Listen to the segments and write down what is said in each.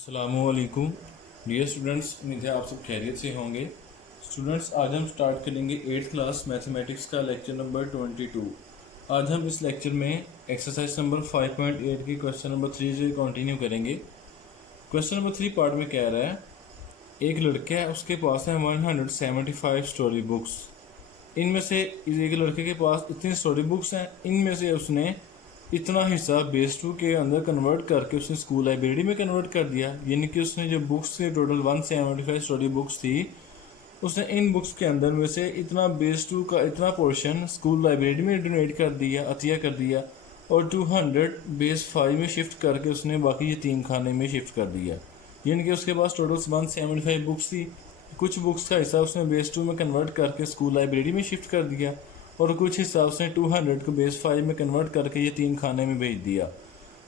अस्सलामुअलैकुम dear students, उम्मीद है आप सब खैरियत से होंगे। स्टूडेंट्स, आज हम स्टार्ट करेंगे 8th क्लास मैथमेटिक्स का लेक्चर नंबर 22। आज हम इस लेक्चर में एक्सरसाइज नंबर 5.8 की क्वेश्चन नंबर 3 से कंटिन्यू करेंगे। क्वेश्चन नंबर 3 पार्ट में कह रहा है, एक लड़का है, उसके पास है 175 स्टोरी बुक्स। इनमें से एक लड़के के पास इतनी स्टोरी बुक्स हैं, इनमें से उसने इतना हिस्सा बेस 2 के अंदर कन्वर्ट करके उसने स्कूल लाइब्रेरी में कन्वर्ट कर दिया। यानी कि उसने जो बुक्स थी, टोटल 175 स्टोरी बुक्स थी, उसने इन बुक्स के अंदर में से इतना बेस 2 का इतना पोर्शन स्कूल लाइब्रेरी में डोनेट कर दिया, अतिया कर दिया, और 200 बेस 5 में शिफ्ट करके उसने बाकी यतीम खाने में शिफ्ट कर दिया। यानी कि उसके पास टोटल 175 बुक्स थी। कुछ बुक्स का हिस्सा उसने बेस 2 में कन्वर्ट करके स्कूल लाइब्रेरी में शिफ्ट कर दिया, और कुछ हिस्सा उसने 200 को बेस 5 में कन्वर्ट करके यतीम खाने में भेज दिया।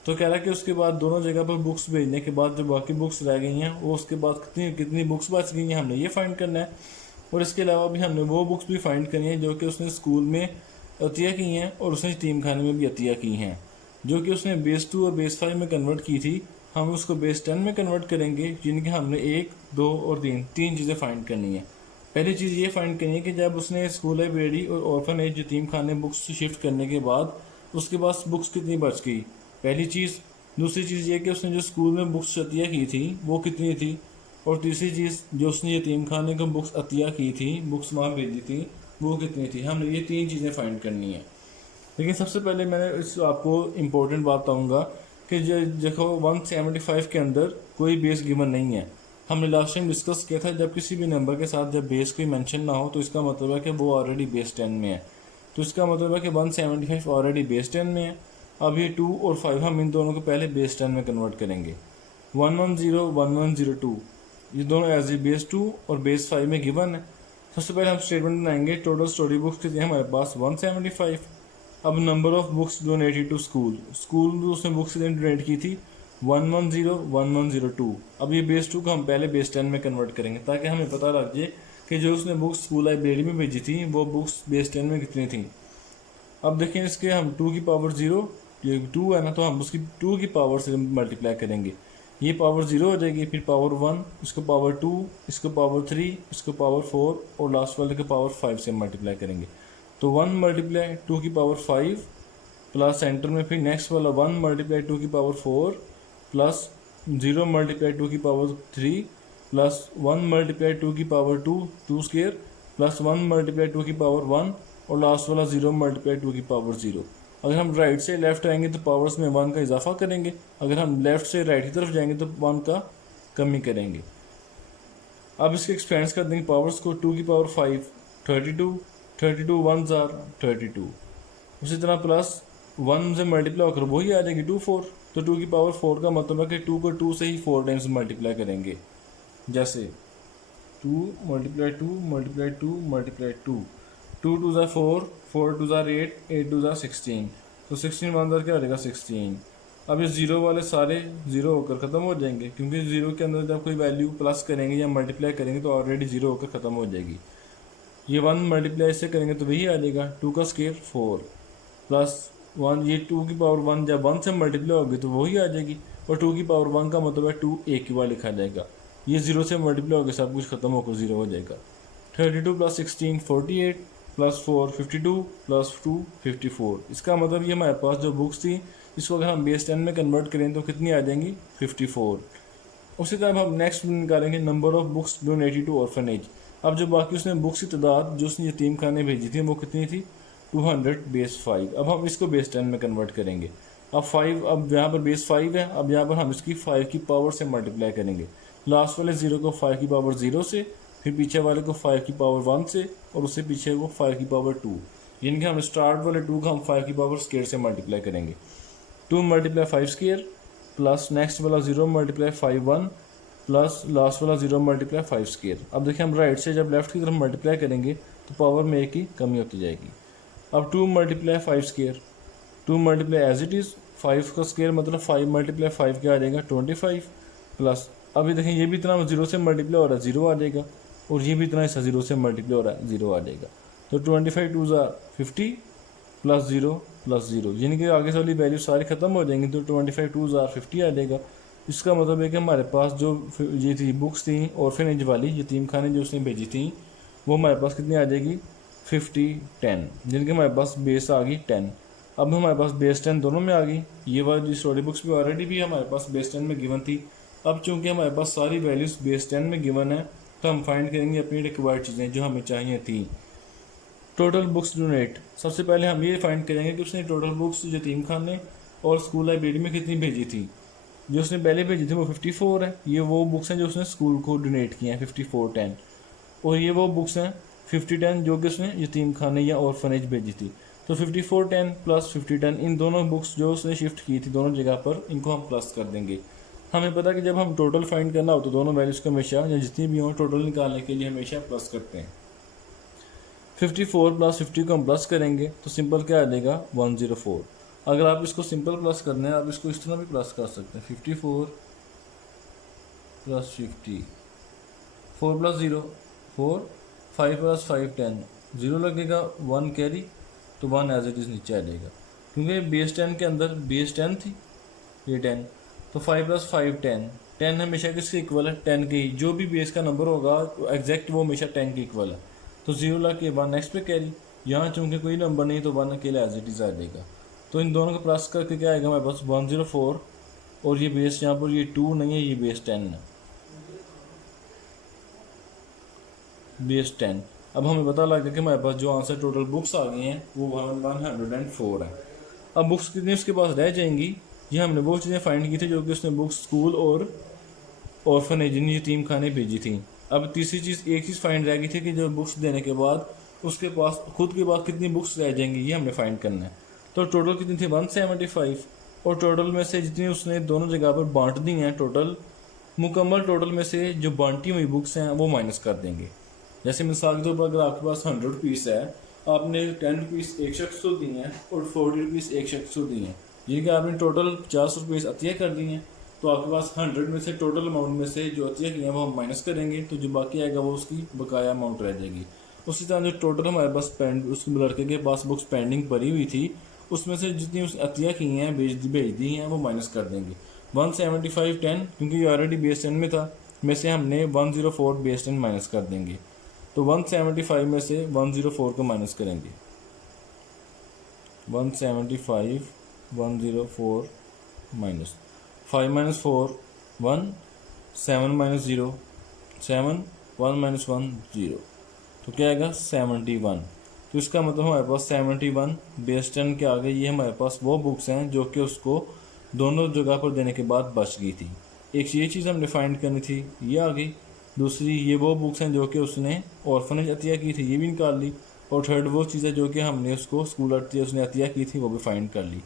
तो कह रहा है कि उसके बाद दोनों जगह पर बुक्स भेजने के बाद जो बाकी बुक्स रह गई हैं, वो उसके बाद कितनी कितनी बुक्स बच गई हैं, हमने ये फाइंड करना है। और इसके अलावा भी हमने वो बुक्स भी फाइंड करनी है जो कि उसने स्कूल में अतिया की हैं और उसने यतीम खाने में भी अतिया की हैं। जो कि उसने बेस 2 और बेस 5 में कन्वर्ट की थी, हम उसको बेस 10 में कन्वर्ट करेंगे। जिनके हमने 1, 2 और 3 चीज़ें फाइंड करनी है। पहली चीज़ ये फाइंड करनी है कि जब उसने स्कूल लाइब्रेरी और ऑर्फनेज यतीम खाने बुक्स शिफ्ट करने के बाद उसके पास बुक्स कितनी बच गई, पहली चीज़। दूसरी चीज़ ये कि उसने जो स्कूल में बुक्स अतिया की थी वो कितनी थी, और तीसरी चीज़ जो उसने यतीम खाने को बुक्स अतिया की थी, बुक्स वहाँ भेजी थी, वो कितनी थी। हमने ये 3 चीज़ें फाइंड करनी है। लेकिन सबसे पहले मैं इस आपको इम्पोर्टेंट बात बताऊँगा कि जो देखो 175 के अंदर कोई बेस गिवन नहीं है। हमने लास्ट टाइम डिस्कस किया था, जब किसी भी नंबर के साथ जब बेस कोई मेंशन ना हो तो इसका मतलब है कि वो ऑलरेडी बेस 10 में है। तो इसका मतलब है कि 175 ऑलरेडी बेस 10 में है। अब ये 2 और 5 हम इन दोनों को पहले बेस 10 में कन्वर्ट करेंगे। 110 1102 ये दोनों एज ए बेस 2 और बेस 5 में गिवन है। सबसे पहले हम स्टेटमेंट बनाएंगे, टोटल स्टोरी बुक्स के हमारे पास 175। अब number of books donated to school, school उसने बुक्स डोनेट की थी 110 1102। अब ये बेस 2 को हम पहले बेस 10 में कन्वर्ट करेंगे ताकि हमें पता लग जाए कि जो उसने बुक्स स्कूल लाइब्रेरी में भेजी थी वो बुक्स बेस 10 में कितनी थी। अब देखें, इसके हम 2 की पावर 0, ये 2 है ना, तो हम उसकी 2 की पावर से मल्टीप्लाई करेंगे। ये पावर 0 हो जाएगी, फिर पावर 1, इसको पावर 2, इसको पावर 3, इसको पावर 4 और लास्ट वाले को पावर 5 से मल्टीप्लाई करेंगे। तो 1 मल्टीप्लाई 2 की पावर 5 प्लस सेंटर में फिर नेक्स्ट वाला 1 मल्टीप्लाई 2 की पावर 4 प्लस 0 मल्टीप्लाई 2 की पावर 3 प्लस 1 मल्टीप्लाई 2 की पावर 2 स्क्वायर प्लस 1 मल्टीप्लाई 2 की पावर 1 और लास्ट वाला 0 मल्टीप्लाई 2 की पावर 0। अगर हम राइट से लेफ्ट आएंगे तो पावर्स में 1 का इजाफा करेंगे, अगर हम लेफ्ट से राइट की तरफ जाएंगे तो 1 का कमी करेंगे। अब इसके एक्सपेंस कर देंगे पावर्स को। 2 की पावर 5 32, 32 1 जार 32। उसी तरह प्लस 1 से मल्टीप्लाई होकर वही आ जाएगी 2 4। तो 2 की पावर 4 का मतलब है कि 2 को 2 से ही 4 टाइम्स मल्टीप्लाई करेंगे। जैसे 2 मल्टीप्लाई 2 मल्टीप्लाई 2 मल्टीप्लाई 2, 2 2 ज़ा 4, 4 2 ज़ा 8, 8 2 ज़ा 16। तो 16 1 ज़ा क्या हो जाएगा 16। अब ये जीरो वाले सारे जीरो होकर ख़त्म हो जाएंगे, क्योंकि जीरो के अंदर जब कोई वैल्यू प्लस करेंगे या मल्टीप्लाई करेंगे तो ऑलरेडी जीरो होकर ख़त्म हो जाएगी। ये 1 मल्टीप्लाई इससे करेंगे तो वही आ जाएगा 2 का स्क्वायर 4 प्लस 1, ये 2 की पावर 1 जब 1 से मल्टीप्लाई होगी तो वही आ जाएगी। और 2 की पावर 1 का मतलब है 2 एक ही बार लिखा जाएगा। ये 0 से मल्टीप्लाई होकर सब कुछ खत्म होकर 0 हो जाएगा। 32 प्लस 16 48 प्लस 4 52 प्लस 2 54। इसका मतलब ये हमारे पास जो बुक्स थी इसको अगर हम बेस 10 में कन्वर्ट करें तो कितनी आ जाएंगी 54। उसी तरह हम नेक्स्ट निकालेंगे number of books donated to orphanage. अब जो बाकी उसने बुक्स की तादाद जो उसने यतीम खाने भेजी थी वो कितनी थी 200 बेस 5। अब हम इसको बेस 10 में कन्वर्ट करेंगे। अब 5, अब यहाँ पर बेस 5 है, अब यहाँ पर हम इसकी 5 की पावर से मल्टीप्लाई करेंगे। लास्ट वाले 0 को 5 की पावर 0 से, फिर पीछे वाले को 5 की पावर 1 से, और उससे पीछे को 5 की पावर 2। यानी कि हम स्टार्ट वाले 2 का हम 5 की पावर स्क्वायर से मल्टीप्लाई करेंगे। 2 मल्टीप्लाई 5 स्क्वायर प्लस नेक्स्ट वाला 0 मल्टीप्लाई 5 1 प्लस लास्ट वाला 0 मल्टीप्लाई 5 स्क्वायर। अब देखिए, हम राइट से जब लेफ्ट की तरफ मल्टीप्लाई करेंगे तो पावर में एक ही कमी होती जाएगी। अब 2 multiply 5 square, 2 multiply as it is 5 का स्क्वायर मतलब 5 मल्टीप्लाई 5 क्या आ जाएगा 25 प्लस, अभी देखें ये भी इतना 0 से मल्टीप्लाई हो रहा है 0 आ जाएगा, और ये भी इतना हिस्सा 0 से मल्टीप्लाई हो रहा है 0 आ जाएगा। तो 25 2 ज़ा 50 प्लस 0 यानी कि आगे से वाली वैल्यू सारी खत्म हो जाएंगी। तो 25 2 ज़ा 50 आ जाएगा। इसका मतलब है कि हमारे पास जो ये थी बुक्स थी ऑर्फेनेज वाली यतीम खाने जो उसने भेजी थी वो हमारे पास कितनी आ जाएगी 50 10, जिनकी हमारे पास बेस आ गई 10। अब हमारे पास बेस 10 दोनों में आ गई। ये वाली स्टोरी बुक्स भी ऑलरेडी भी हमारे पास बेस 10 में गिवन थी। अब चूंकि हमारे पास सारी वैल्यूज बेस 10 में गिवन है तो हम फाइंड करेंगे अपनी रिक्वायर्ड चीज़ें जो हमें चाहिए थी। टोटल बुक्स डोनेट, सबसे पहले हम ये फाइंड करेंगे कि उसने टोटल बुक्स यतीम खाने और स्कूल लाइब्रेरी में कितनी भेजी थी। जो उसने पहले भेजी थी वो 54 है। ये वो बुक्स हैं जो उसने स्कूल को डोनेट की हैं 54 10, और ये वो बुक्स हैं 50 10 जो कि उसने यतीम खाने या ऑर्फनेज भेजी थी। तो 54 10 प्लस 50 10 इन दोनों बुक्स जो उसने शिफ्ट की थी दोनों जगह पर, इनको हम प्लस कर देंगे। हमें पता कि जब हम टोटल फाइंड करना हो तो दोनों वैल्यूज़ को हमेशा या जितनी भी हो टोटल निकालने के लिए हमेशा प्लस करते हैं। 54 प्लस 50 को हम प्लस करेंगे तो सिंपल क्या आ जाएगा 104। अगर आप इसको सिंपल प्लस करना है आप इसको इस तरह भी प्लस कर सकते हैं 54 प्लस 50, 4 प्लस 0 4, 5 प्लस 5 10, 0 लगेगा 1 कैरी तो 1 एज इट इज़ नीचे आ जाएगा क्योंकि बेस 10 के अंदर बेस 10 थी ये 10, तो 5 प्लस 5 10, 10 हमेशा किसके इक्वल है 10 के ही। जो भी बेस का नंबर होगा एग्जैक्ट वो हमेशा 10 के इक्वल है। तो 0 लग के 1 नेक्स्ट पे कैरी, यहाँ चूँकि कोई नंबर नहीं तो 1 अकेले एज इट इज़ आ जाएगा। तो इन दोनों को प्लस करके क्या आएगा हमारे पास 104, और ये बेस यहाँ पर ये 2 नहीं है ये बेस 10 है, बेस 10। अब हमें पता लग गया कि हमारे पास जो आंसर टोटल बुक्स आ गई हैं वो 104 है। अब बुक्स कितनी उसके पास रह जाएंगी, ये हमने वो चीज़ें फाइंड की थी जो कि उसने बुक्स स्कूल और ऑर्फनेज यतीम खाने भेजी थी। अब तीसरी चीज़ एक चीज़ फाइंड रह गई थी कि जो बुक्स देने के बाद उसके पास खुद के पास कितनी बुक्स रह जाएंगी ये हमने फाइंड करना है। तो टोटल कितनी थी 175, और टोटल में से जितनी उसने दोनों जगह पर बांट दी हैं टोटल मुकम्मल टोटल में से जो बांटी हुई बुक्स हैं वो माइनस कर देंगे। जैसे मिसाल के तौर पर अगर आपके पास 100 रुपीज़ है, आपने 10 रुपीज़ एक शख्स को दी हैं और 40 रुपीज़ एक शख्स को दी हैं, जिनके आपने टोटल 50 रुपीज़ अतिया कर दी हैं, तो आपके पास 100 में से टोटल अमाउंट में से जो अतिया की हैं वो हम माइनस करेंगे तो जो बाकी आएगा वो उसकी बकाया अमाउंट रह जाएगी। उसी तरह जो टोटल हमारे पास उस लड़के के पास बुक्स पेंडिंग पड़ी हुई थी उसमें से जितनी उसने अतिया की हैं भेज दी हैं वो माइनस कर देंगे। 175 10 क्योंकि ये ऑलरेडी बेस 10 में था, में से हमने 104 बेस 10 माइनस कर देंगे। तो 175 में से 104 को माइनस करेंगे, 175 104 माइनस 5 माइनस 4 1, 7 माइनस 0 7, 1 माइनस 1 0, तो क्या आएगा 71। तो इसका मतलब हमारे पास 71 बेस 10 के आगे ये हमारे पास वो बुक्स हैं जो कि उसको दोनों जगह पर देने के बाद बच गई थी। एक ये चीज़ हमने फाइंड करनी थी ये आ गई, दूसरी ये वो बुक्स हैं जो कि उसने ऑर्फनेज अतिया की थी ये भी निकाल ली, और थर्ड वो चीज़ है जो कि हमने उसको स्कूल उसने अतिया की थी वो भी फाइंड कर ली।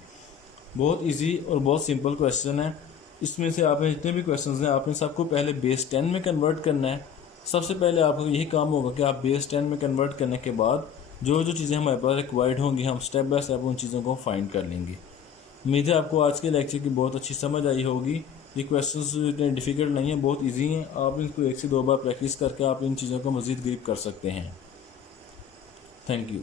बहुत इजी और बहुत सिंपल क्वेश्चन है। इसमें से आपने जितने भी क्वेश्चन हैं आपने सबको पहले बेस 10 में कन्वर्ट करना है। सबसे पहले आपका यही काम होगा कि आप बेस 10 में कन्वर्ट करने के बाद जो जो चीज़ें हमारे पास रिक्वायर्ड होंगी हम स्टेप बाय स्टेप उन चीज़ों को फाइंड कर लेंगे। उम्मीद है आपको आज के लेक्चर की बहुत अच्छी समझ आई होगी। ये क्वेश्चंस इतने डिफ़िकल्ट नहीं हैं, बहुत इजी हैं। आप इनको 1 से 2 बार प्रैक्टिस करके आप इन चीज़ों को मज़ीद ग्रिप कर सकते हैं। Thank you.